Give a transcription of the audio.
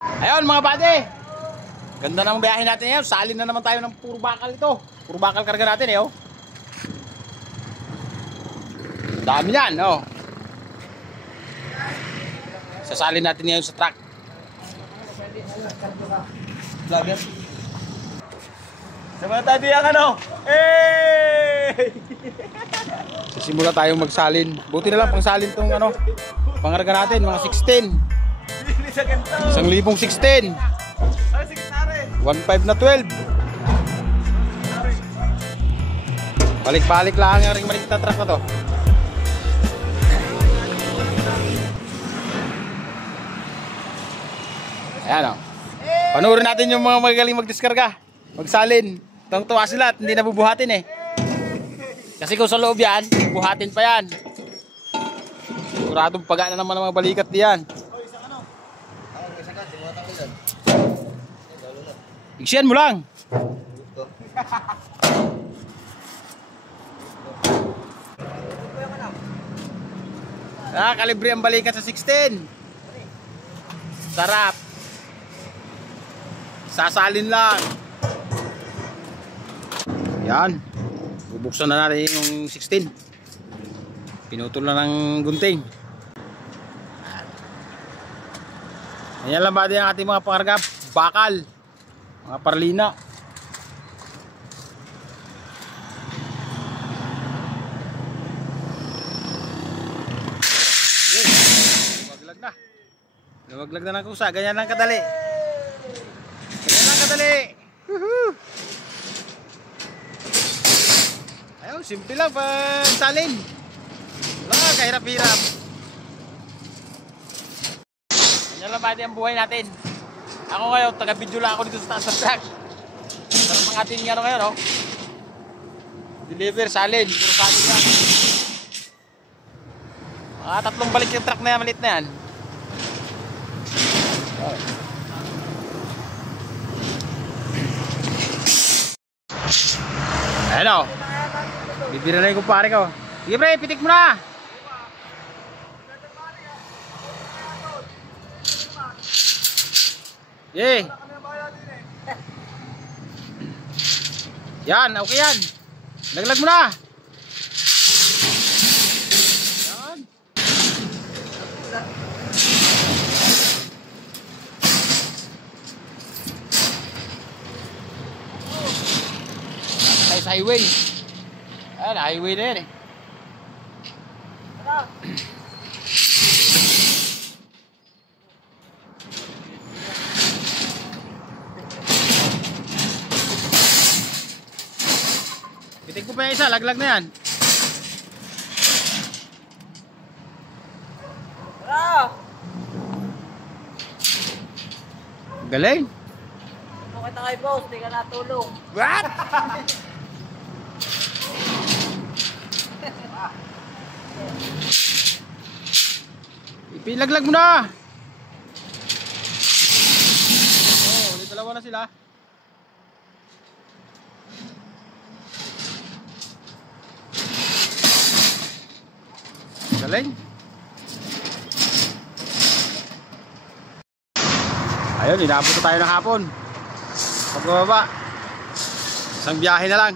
Ayun mga buddy, ganda ng biyahe natin ngayon. Salin na naman tayo ng puro bakal ito. Puro bakal karga natin eh, oh. Dami yan, oh. Sasalin natin ngayon sa truck. Vlogger. Sama tayo diyan ano? Eh! Sisimula tayong magsalin. Buti na lang pang salin tong ano, pangarga natin, mga 16. 1,016. 1,500 na 12. Balik-balik lang ang maliit na truck na to. Ayan o. Panurin natin yung mga magaling magdiskarga, magsalin. Tuwang-tuwa sila at hindi nabubuhatin eh. Kasi kung sa loob yan, buhatin pa yan. Siguradong paga na naman ang mga balikat diyan. Iksiyan mo lang. Kalibre ang balikat sa 16. Sarap. Sasalin lang. Yan. Bubuksan na natin yung 16. Pinutol na ng gunting. Ayan lang ba din ang ating mga pangarga bakal, mga parlina. Lumaglag na. Lumaglag na ng kusa. Ganyan lang kadali. Ganyan lang kadali. Ayun, simple lang pag salin. Wala, kahirap-hirap. Yan lang ba ang buhay natin. Ako ngayon, taga-video lang ako dito sa taas ng truck. Sarap ang ating ano ngayon, oh. Deliver, salin, puro salin lang. Mga 3 balik yung truck na yan, maliit na yan. Ayan o. Bibira na yung kumpare ko. Sige pre, pitik mo na. Yay. Yan, okay yan. Laglag mo na. Yan. Tayo sa highway. Ayan, highway na yan eh. Pitik ko pa yung isa, laglag na yan. Galing. Kung kita kay boss, di ka natulong. What? Ipilaglag mo na. Oh, ulit dalawa na sila. Galing. Ayun, inabot na tayo ng hapon. Pagbababa, isang biyahe na lang.